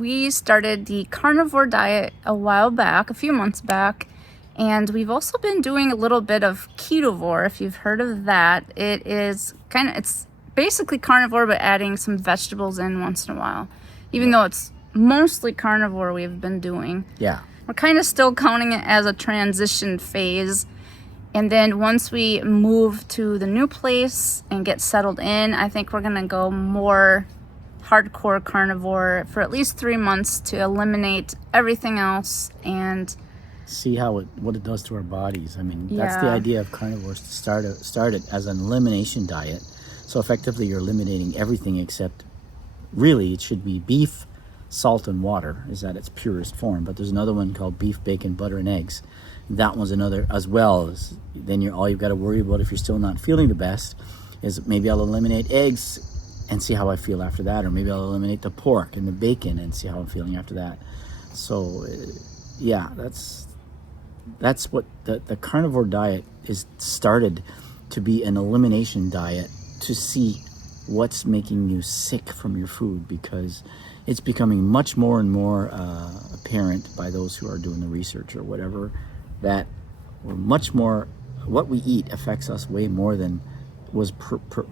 We started the carnivore diet a while back, a few months back, and we've also been doing a little bit of ketovore, if you've heard of that. It's basically carnivore, but adding some vegetables in once in a while, even though it's mostly carnivore we've been doing. Yeah. We're kind of still counting it as a transition phase. And then once we move to the new place and get settled in, I think we're going to go more hardcore carnivore for at least 3 months to eliminate everything else and see what it does to our bodies. I mean, that's the idea of carnivore, is to start it as an elimination diet. So effectively you're eliminating everything except, really it should be beef, salt, and water is at its purest form. But there's another one called beef, bacon, butter, and eggs. That one's another as well. Then all you've got to worry about, if you're still not feeling the best, is maybe I'll eliminate eggs and see how I feel after that, or maybe I'll eliminate the pork and the bacon and see how I'm feeling after that. So yeah, that's what the carnivore diet is started to be, an elimination diet, to see what's making you sick from your food, because it's becoming much more and more apparent by those who are doing the research or whatever, that we're much more, what we eat affects us way more than was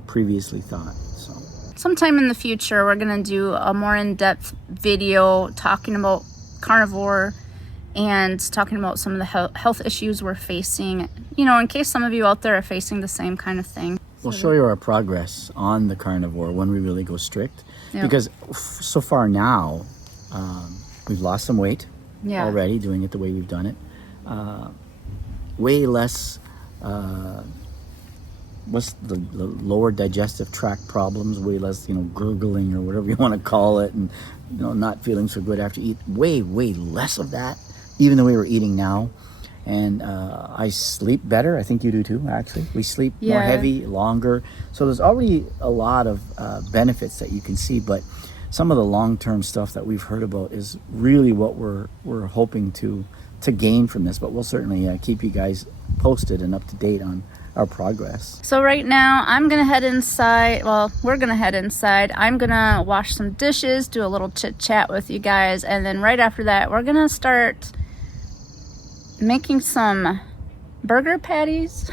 previously thought. So sometime in the future, we're going to do a more in-depth video talking about carnivore and talking about some of the health issues we're facing, in case some of you out there are facing the same kind of thing. We'll show you our progress on the carnivore when we really go strict. Yep. Because so far now, we've lost some weight already doing it the way we've done it. Way less, what's the lower digestive tract problems, way less, gurgling or whatever you want to call it, and, not feeling so good after you eat. Way less of that, even the way we're eating now. And I sleep better. I think you do too, actually. We sleep more heavy, longer. So there's already a lot of benefits that you can see. But some of the long-term stuff that we've heard about is really what we're hoping to gain from this. But we'll certainly keep you guys posted and up to date on our progress. So right now I'm gonna head inside. Well, we're gonna head inside. I'm gonna wash some dishes, do a little chit chat with you guys, and then right after that we're gonna start making some burger patties.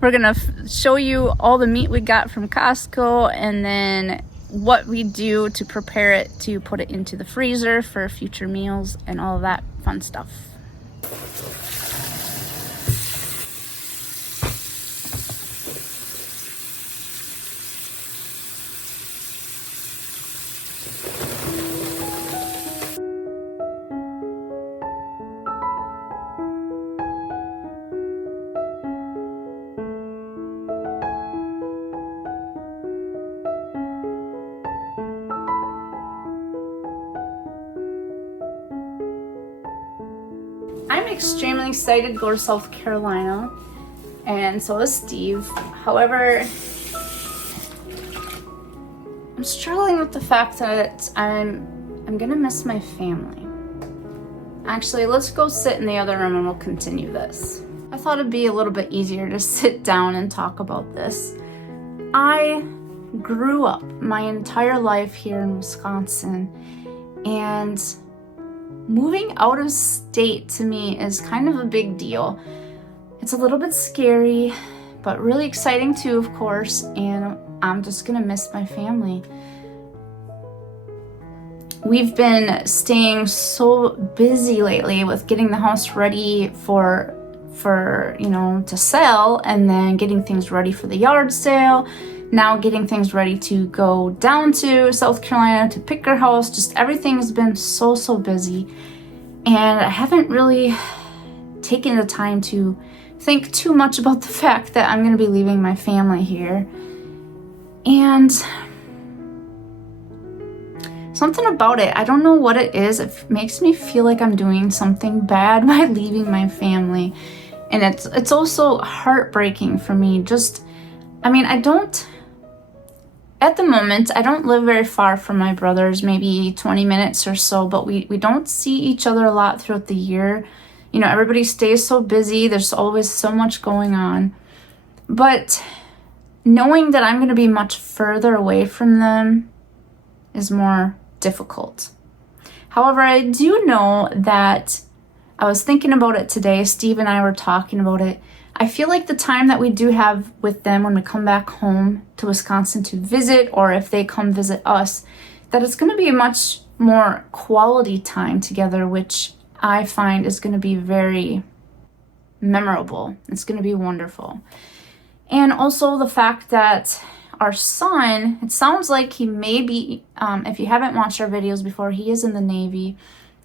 We're gonna show you all the meat we got from Costco, and then what we do to prepare it to put it into the freezer for future meals and all of that fun stuff. I'm extremely excited to go to South Carolina, and so is Steve. However, I'm struggling with the fact that I'm gonna miss my family. Actually, let's go sit in the other room and we'll continue this. I thought it'd be a little bit easier to sit down and talk about this. I grew up my entire life here in Wisconsin, and moving out of state to me is kind of a big deal. It's a little bit scary, but really exciting too, of course, and I'm just gonna miss my family. We've been staying so busy lately with getting the house ready for to sell, and then getting things ready for the yard sale, now getting things ready to go down to South Carolina to pick our house. Just everything's been so busy, and I haven't really taken the time to think too much about the fact that I'm going to be leaving my family here. And something about it, I don't know what it is, it makes me feel like I'm doing something bad by leaving my family. And it's also heartbreaking for me. At the moment, I don't live very far from my brothers, maybe 20 minutes or so, but we don't see each other a lot throughout the year. Everybody stays so busy. There's always so much going on. But knowing that I'm going to be much further away from them is more difficult. However, I do know that I was thinking about it today. Steve and I were talking about it. I feel like the time that we do have with them when we come back home to Wisconsin to visit, or if they come visit us, that it's going to be a much more quality time together, which I find is going to be very memorable. It's going to be wonderful. And also the fact that our son, it sounds like he may be, if you haven't watched our videos before, he is in the Navy.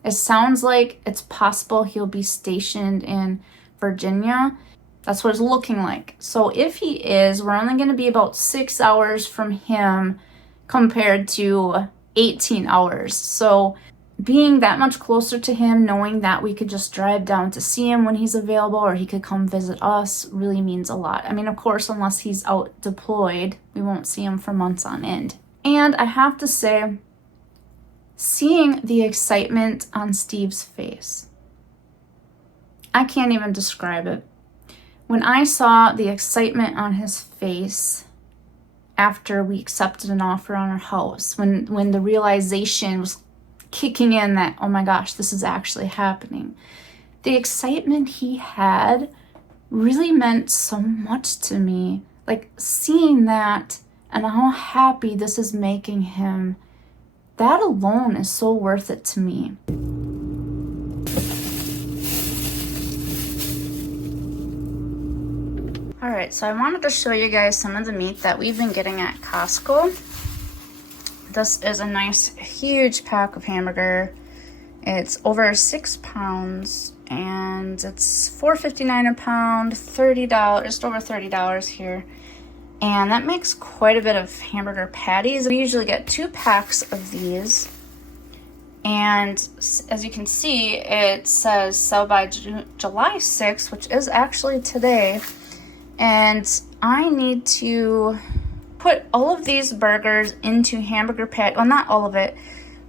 It sounds like it's possible he'll be stationed in Virginia. That's what it's looking like. So if he is, we're only going to be about 6 hours from him compared to 18 hours. So being that much closer to him, knowing that we could just drive down to see him when he's available, or he could come visit us, really means a lot. I mean, of course, unless he's out deployed, we won't see him for months on end. And I have to say, seeing the excitement on Steve's face, I can't even describe it. When I saw the excitement on his face after we accepted an offer on our house, when the realization was kicking in that, oh my gosh, this is actually happening, the excitement he had really meant so much to me. Like, seeing that and how happy this is making him, that alone is so worth it to me. Alright, so I wanted to show you guys some of the meat that we've been getting at Costco. This is a nice huge pack of hamburger. It's over 6 pounds and it's $4.59 a pound, $30, just over $30 here. And that makes quite a bit of hamburger patties. We usually get 2 packs of these. And as you can see, it says sell by July 6th, which is actually today. And I need to put all of these burgers into hamburger patties. Well, not all of it.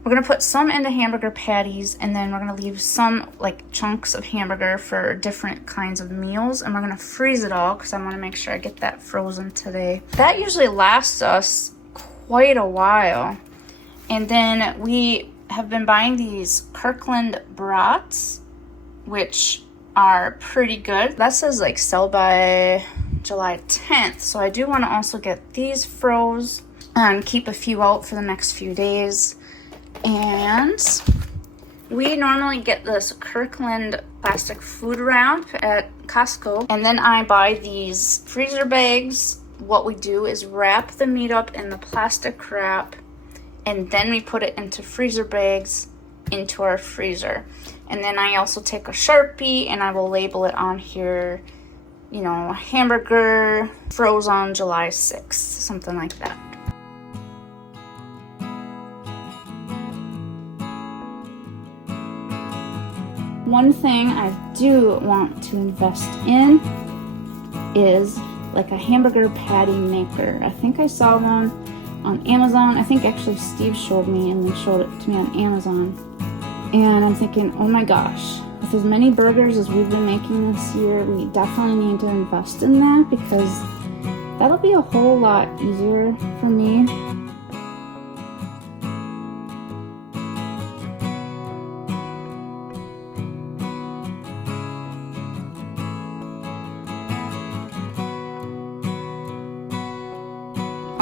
We're going to put some into hamburger patties, and then we're going to leave some like chunks of hamburger for different kinds of meals. And we're going to freeze it all because I want to make sure I get that frozen today. That usually lasts us quite a while. And then we have been buying these Kirkland brats, which are pretty good. That says like sell by July 10th. So I do want to also get these froze and keep a few out for the next few days. And we normally get this Kirkland plastic food wrap at Costco. And then I buy these freezer bags. What we do is wrap the meat up in the plastic wrap, and then we put it into freezer bags into our freezer. And then I also take a Sharpie and I will label it on here, you know, hamburger froze on July 6th, something like that. One thing I do want to invest in is like a hamburger patty maker. I think I saw one on Amazon. I think actually Steve showed me, and they showed it to me on Amazon. And I'm thinking, oh my gosh, with as many burgers as we've been making this year, we definitely need to invest in that, because that'll be a whole lot easier for me.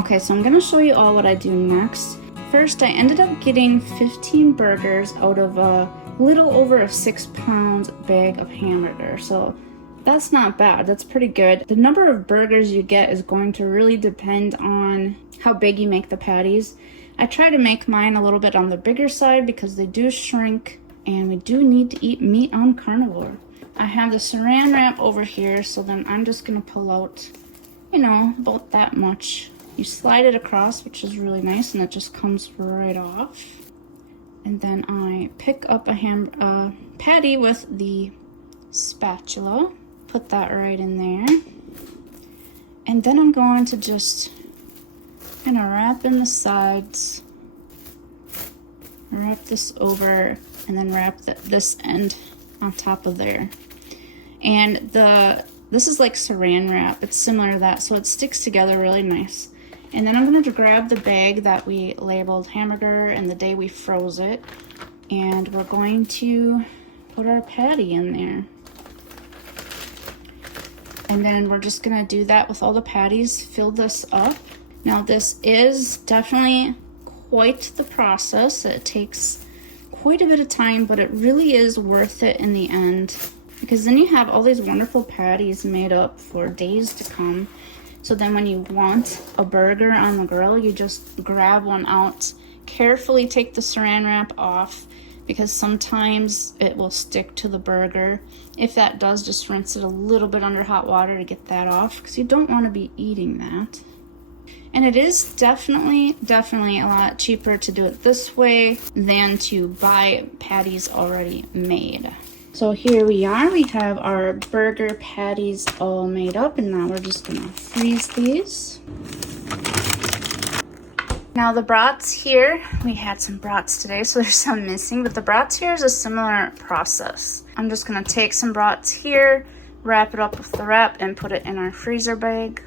Okay, so I'm gonna show you all what I do next. First, I ended up getting 15 burgers out of a little over a 6-pound bag of hamburger. So that's not bad, that's pretty good. The number of burgers you get is going to really depend on how big you make the patties. I try to make mine a little bit on the bigger side because they do shrink, and we do need to eat meat on Carnivore. I have the saran wrap over here, so then I'm just gonna pull out, you know, about that much. You slide it across, which is really nice, and it just comes right off. And then I pick up a patty with the spatula, put that right in there. And then I'm going to just kind of wrap in the sides, wrap this over, and then wrap this end on top of there. And this is like saran wrap. It's similar to that, so it sticks together really nice. And then I'm going to grab the bag that we labeled hamburger and the day we froze it. And we're going to put our patty in there. And then we're just gonna do that with all the patties, fill this up. Now this is definitely quite the process. It takes quite a bit of time, but it really is worth it in the end, because then you have all these wonderful patties made up for days to come. So then when you want a burger on the grill, you just grab one out, carefully take the saran wrap off, because sometimes it will stick to the burger. If that does, just rinse it a little bit under hot water to get that off, because you don't want to be eating that. And it is definitely a lot cheaper to do it this way than to buy patties already made. So here we are, we have our burger patties all made up, and now we're just gonna freeze these. Now the brats here, we had some brats today, so there's some missing, but the brats here is a similar process. I'm just gonna take some brats here, wrap it up with the wrap, and put it in our freezer bag.